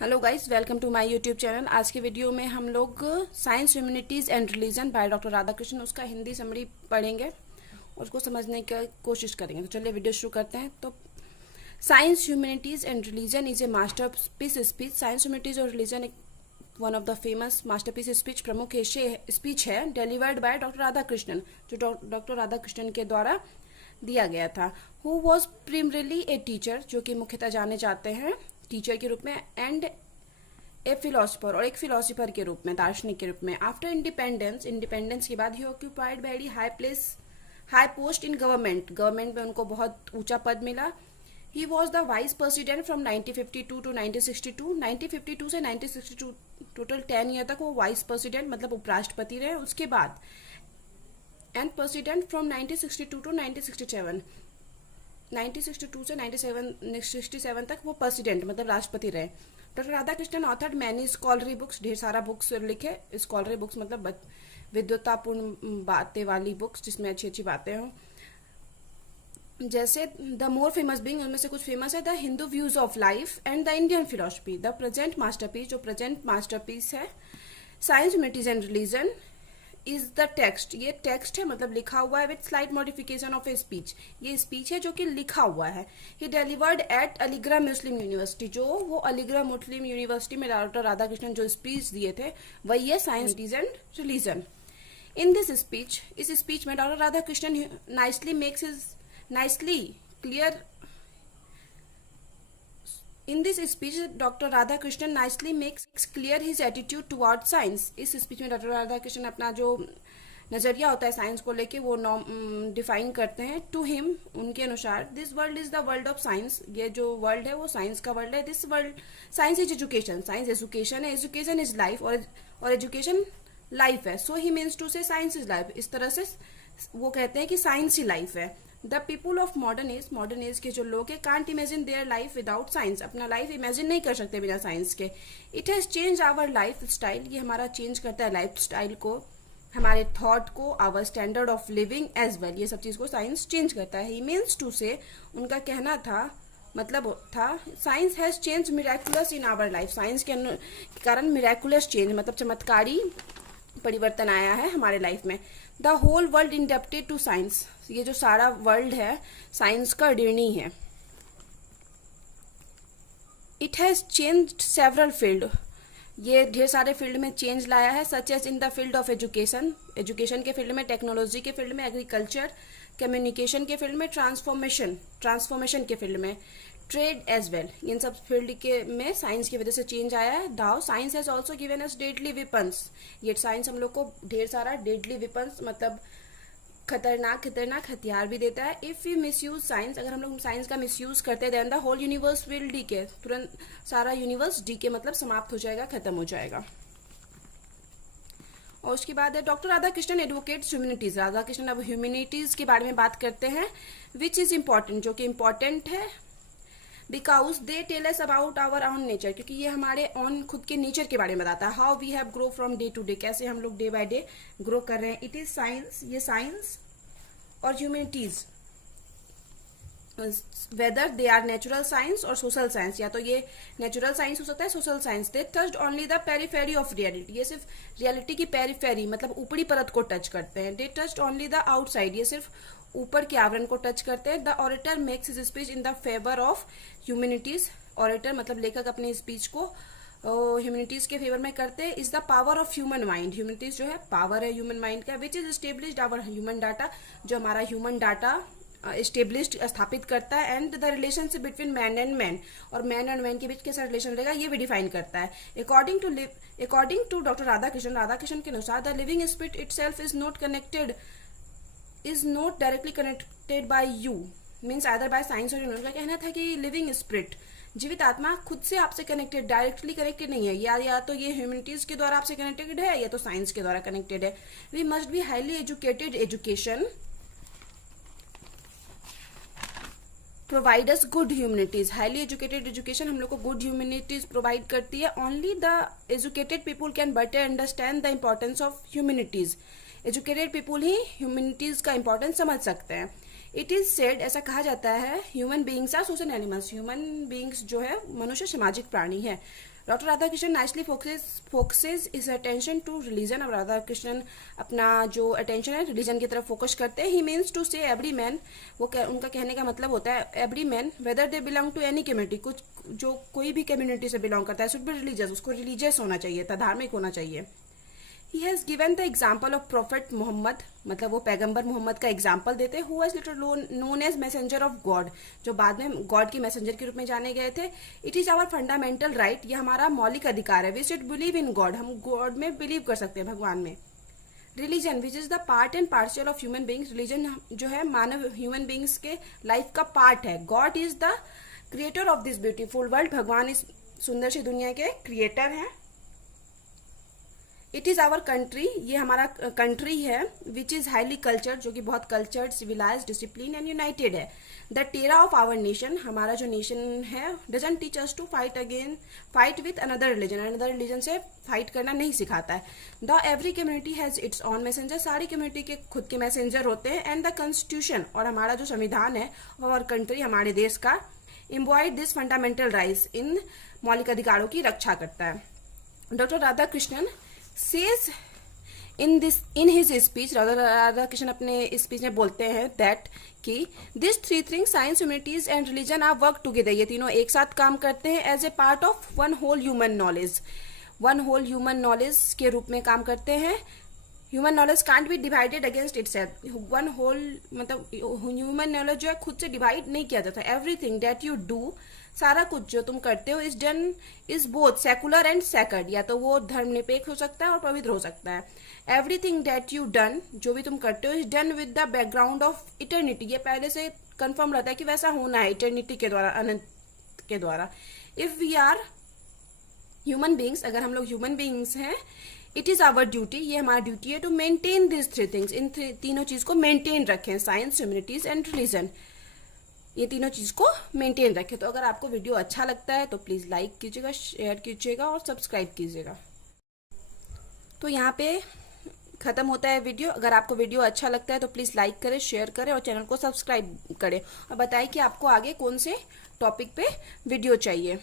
Hello guys, welcome to my YouTube channel. आज के video में हम लोग science, humanities and religion by doctor Radhakrishnan उसका हिंदी समरी पढ़ेंगे और उसको समझने की कोशिश करेंगे। तो चलिए वीडियो शुरू करते हैं। तो science, humanities and religion is a masterpiece speech. Science, humanities और रिलीजन एक one of the famous masterpiece speech, प्रमुख स्पीच है डिलीवर्ड बाय डॉक्टर राधाकृष्णन, जो डॉक्टर राधाकृष्णन के द्वारा दिया गया था। हु वॉज प्रिमरली ए टीचर, जो कि मुख्यतः जाने जाते हैं टीचर के रूप में, एंड ए फिलोसफर, और एक फिलोसफर के रूप में, दार्शनिक के रूप में। आफ्टर इंडिपेंडेंस के बाद ही occupied very high post in government में उनको बहुत ऊंचा पद मिला। He was the vice president from 1952 to 1962। 1952 से 1962 टोटल 10 ईयर तक वो वाइस प्रेसिडेंट मतलब उपराष्ट्रपति रहे। उसके बाद एंड प्रेसिडेंट फ्रॉम 1962 टू 1967। 1962 से 1967 तक वो प्रेसिडेंट मतलब राष्ट्रपति रहे। Doctor Radhakrishnan authored many scholarly books, ढेर सारा बुक्स लिखे। स्कॉलरी बुक्स मतलब विद्वतापूर्ण बातें वाली बुक्स जिसमें अच्छी अच्छी बातें हों। जैसे द मोर फेमस बीइंग, उनमें से कुछ फेमस है the Hindu views of life and the Indian philosophy. The present masterpiece, जो प्रेजेंट मास्टरपीस है science, humanities and religion is the text. ये टेक्स्ट है मतलब लिखा हुआ है with slight modification of a speech. ये स्पीच है जो कि लिखा हुआ है। He delivered at Aligarh Muslim University, जो वो अलीगढ़ मुस्लिम यूनिवर्सिटी में डॉक्टर राधाकृष्णन जो स्पीच दिए थे वही है science and religion. In this speech, इस स्पीच में doctor Radhakrishnan nicely clear In this speech, Dr. Radhakrishnan nicely makes clear his attitude towards science. इस स्पीच में डॉक्टर राधाकृष्णन अपना जो नजरिया होता है साइंस को लेके वो डिफाइन करते हैं। टू हिम, उनके अनुसार, this world is the world of science. ये जो वर्ल्ड है वो साइंस का वर्ल्ड है। This world, science is education, science education है, एजुकेशन इज लाइफ, और एजुकेशन लाइफ है। सो ही मीन्स टू से साइंस इज लाइफ। इस तरह से वो कहते हैं कि साइंस ही लाइफ है। The people of modern age के जो लोग हैं can't imagine their life without science, अपना लाइफ इमेजिन नहीं कर सकते बिना साइंस के। It has change our life style, ये हमारा चेंज करता है लाइफ स्टाइल को, हमारे थॉट को, our standard of living as well. ये सब चीज को साइंस चेंज करता है। ही मीन्स टू से, उनका कहना था, मतलब था, science has change miraculous in our life. Science के कारण मिराकुलस चेंज मतलब चमत्कारी परिवर्तन आया है हमारे लाइफ में। The whole world indebted to science, ये जो सारा वर्ल्ड है साइंस का ऋणी है। It has changed several field, ये ढेर सारे फील्ड में चेंज लाया है। Such as in the field of education, education के फील्ड में, टेक्नोलॉजी के फील्ड में, एग्रीकल्चर, कम्युनिकेशन के फील्ड में, ट्रांसफॉर्मेशन के फील्ड में, ट्रेड एज वेल। इन सब फील्ड के में साइंस की वजह से चेंज आया है। Though science has also given us deadly weapons, ये साइंस हम लोग को ढेर सारा डेडली वेपन्स मतलब खतरनाक हथियार भी देता है। इफ यू मिसयूज साइंस, अगर हम लोग साइंस का मिसयूज करते हैं, then the whole universe will decay, तुरंत सारा यूनिवर्स डीके मतलब समाप्त हो जाएगा, खत्म हो जाएगा। और उसके बाद है doctor Radhakrishnan advocates humanities. Radhakrishnan अब ह्यूमैनिटीज के बारे में बात करते हैं, विच इज इम्पॉर्टेंट, जो कि इम्पॉर्टेंट है, because they tell us about our own nature, क्योंकि ये हमारे ऑन खुद के नेचर के बारे में बताता है। How we have grow from day to day, कैसे हम लोग डे बाय डे ग्रो कर रहे हैं। इट इज साइंस, ये साइंस और humanities, whether they are natural science और सोशल साइंस, या तो ये नेचुरल साइंस हो सकता है, social science. They touched only the periphery of reality, ये सिर्फ रियलिटी की पेरीफेरी मतलब ऊपरी परत को टच करते हैं। दे टच्ड ओनली द आउटसाइड, ये सिर्फ ऊपर के आवरण को टच करते हैं। The orator makes his speech in the favour of humanities, orator मतलब लेखक अपने स्पीच को ह्यूमैनिटीज के फेवर में करते हैं। Is the power of human mind, humanities जो है पावर है ह्यूमन माइंड का, which is established our human data, जो हमारा ह्यूमन डाटा एस्टेब्लिश्ड स्थापित करता है। And the relationship between man and man, और मैन एंड मैन के बीच कैसा रिलेशन रहेगा ये भी डिफाइन करता है। अकॉर्डिंग टू डॉक्टर राधाकृष्णन के अनुसार, the living spirit itself is not directly connected by you, means either by science और ह्यूमन। का कहना था कि लिविंग स्पिरिट, जीवित आत्मा खुद से आपसे कनेक्टेड, डायरेक्टली कनेक्टेड नहीं है, या तो ये ह्यूमैनिटीज के द्वारा आपसे कनेक्टेड है या तो साइंस के द्वारा कनेक्टेड है। We must be highly educated education provide us good humanities. Highly educated education हम लोग को गुड ह्यूमैनिटीज प्रोवाइड करती है। Only the educated people can better understand the importance of humanities. Educated people ही humanities का importance समझ सकते हैं। इट इज सेड, ऐसा कहा जाता है, human beings are social animals, human beings जो है मनुष्य सामाजिक प्राणी है। Doctor Radhakrishnan nicely focuses is attention to religion. अब राधाकृष्णन अपना जो अटेंशन है रिलीजन की तरफ फोकस करते हैं। He means to say every man, उनका कहने का मतलब होता है every man whether they belong to any community, कुछ जो कोई भी कम्युनिटी से बिलोंग करता है, शुड बी रिलीजियस, उसको रिलीजियस होना चाहिए था, धार्मिक होना चाहिए। He has given the example of Prophet Muhammad, मतलब वो पैगंबर मोहम्मद का एग्जाम्पल देते हैं, who was later known as messenger of God, जो बाद में गॉड के मैसेंजर के रूप में जाने गए थे। It is our fundamental right, ये हमारा मौलिक अधिकार है। We should believe in God, हम गॉड में बिलीव कर सकते हैं, भगवान में। Religion which is the part and partial of human beings, religion जो है मानव ह्यूमन बींग्स के लाइफ का पार्ट है। God is the creator of this beautiful world, भगवान इस सुंदर सी दुनिया के क्रिएटर हैं। इट इज आवर कंट्री, ये हमारा कंट्री है, विच इज हाईली कल्चर्ड, जो कि बहुत cultured, civilised, discipline and united है। The terra of our nation, हमारा जो नेशन है, doesn't teach us to fight with another religion से फाइट करना नहीं सिखाता है। The every community has its own messenger, सारी कम्युनिटी के खुद के मैसेंजर होते हैं। एंड द कॉन्स्टिट्यूशन, और हमारा जो संविधान है और कंट्री, हमारे देश का, इम्बॉइड दिस फंडामेंटल राइट्स, इन मौलिक अधिकारों की रक्षा करता है। Doctor Radhakrishnan says in his speech, Radhakrishnan अपने स्पीच में बोलते हैं that कि these three things, science, humanities and religion are work together, ये तीनों एक साथ काम करते हैं as a part of one whole human knowledge के रूप में काम करते हैं। Human knowledge can't be divided against itself, one whole मतलब ह्यूमन नॉलेज जो है खुद से डिवाइड नहीं किया जाता। एवरीथिंग दैट यू डू, सारा कुछ जो तुम करते हो, is done is both secular and sacred, या तो वो धर्मनिरपेक्ष हो सकता है और पवित्र हो सकता है। एवरीथिंग दैट यू डन, जो भी तुम करते हो, is done with the background of eternity, ये पहले से कंफर्म रहता है कि वैसा होना है इटर्निटी के द्वारा, अनंत के द्वारा। If we are human beings, अगर हम लोग ह्यूमन बींग्स हैं, इट इज आवर ड्यूटी, ये हमारा ड्यूटी है, to maintain this three things, इन तीनों चीज को मेंटेन रखें, साइंस, ह्यूमैनिटीज एंड रिलीजन, ये तीनों चीज को मेंटेन रखें। तो अगर आपको वीडियो अच्छा लगता है तो प्लीज लाइक कीजिएगा, शेयर कीजिएगा और सब्सक्राइब कीजिएगा। तो यहाँ पे खत्म होता है वीडियो। अगर आपको वीडियो अच्छा लगता है तो प्लीज लाइक करें, शेयर करें और चैनल को सब्सक्राइब करें, और बताएं कि आपको आगे कौन से टॉपिक पे वीडियो चाहिए।